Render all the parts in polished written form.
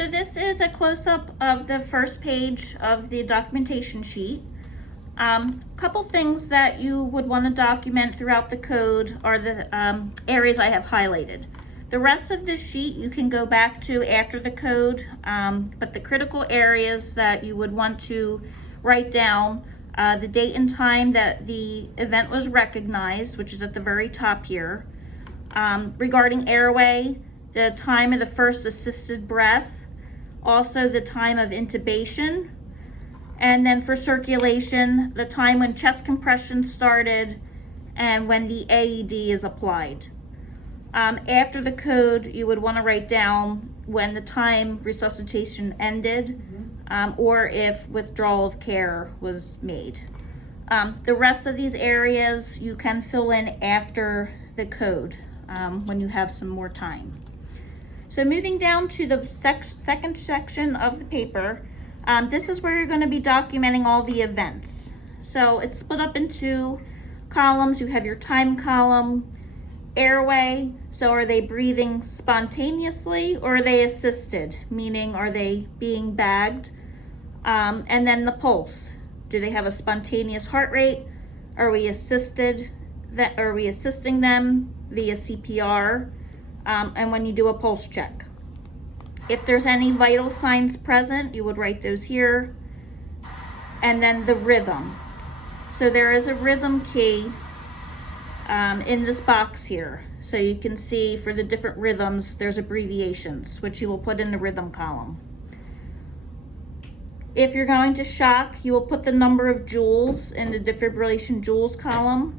So this is a close-up of the first page of the documentation sheet. Couple things that you would want to document throughout the code are the areas I have highlighted. The rest of this sheet you can go back to after the code, but the critical areas that you would want to write down, the date and time that the event was recognized, which is at the very top here. Regarding airway, the time of the first assisted breath, also the time of intubation, and then for circulation, the time when chest compression started and when the AED is applied. After the code, you would want to write down when the time resuscitation ended, or if withdrawal of care was made. The rest of these areas you can fill in after the code when you have some more time. So moving down to the second section of the paper, this is where you're going to be documenting all the events. So it's split up into columns. You have your time column, airway, so are they breathing spontaneously or are they assisted, meaning are they being bagged? And then the pulse, do they have a spontaneous heart rate? Are we assisting them via CPR? And when you do a pulse check. If there's any vital signs present, you would write those here. And then the rhythm. So there is a rhythm key in this box here. So you can see for the different rhythms, there's abbreviations, which you will put in the rhythm column. If you're going to shock, you will put the number of joules in the defibrillation joules column.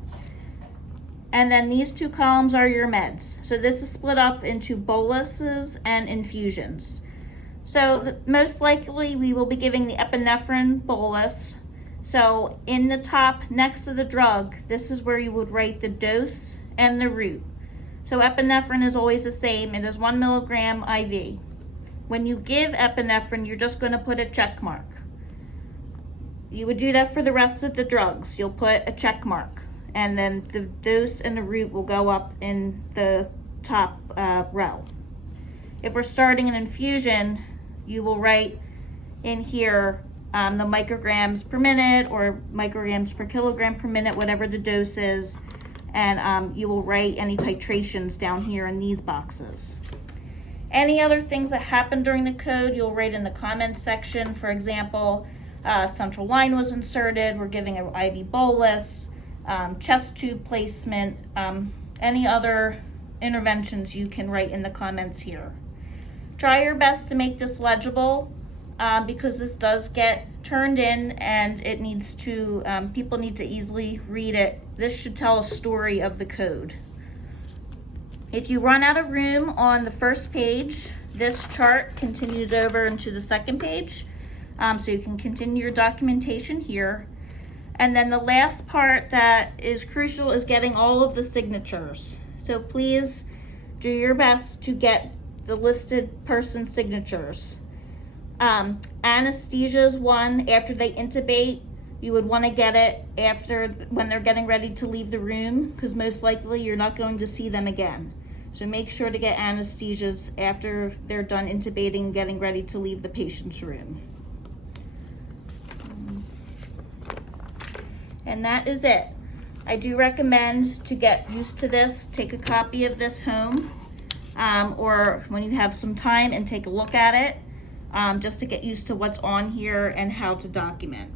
And then these two columns are your meds. So this is split up into boluses and infusions. So most likely we will be giving the epinephrine bolus. So in the top next to the drug, this is where you would write the dose and the route. So epinephrine is always the same. It is 1 milligram IV. When you give epinephrine, you're just going to put a check mark. You would do that for the rest of the drugs. You'll put a check mark. And then the dose and the route will go up in the top row. If we're starting an infusion, you will write in here the micrograms per minute or micrograms per kilogram per minute, whatever the dose is, and you will write any titrations down here in these boxes. Any other things that happen during the code, you'll write in the comments section. For example, central line was inserted, we're giving an IV bolus, chest tube placement, any other interventions you can write in the comments here. Try your best to make this legible because this does get turned in and it needs to, people need to easily read it. This should tell a story of the code. If you run out of room on the first page, this chart continues over into the second page. So you can continue your documentation here. And then the last part that is crucial is getting all of the signatures. So please do your best to get the listed person signatures. Anesthesia is one. After they intubate, you would want to get it after when they're getting ready to leave the room, because most likely you're not going to see them again. So make sure to get anesthesias after they're done intubating and getting ready to leave the patient's room. And that is it. I do recommend to get used to this, take a copy of this home, or when you have some time and take a look at it, just to get used to what's on here and how to document.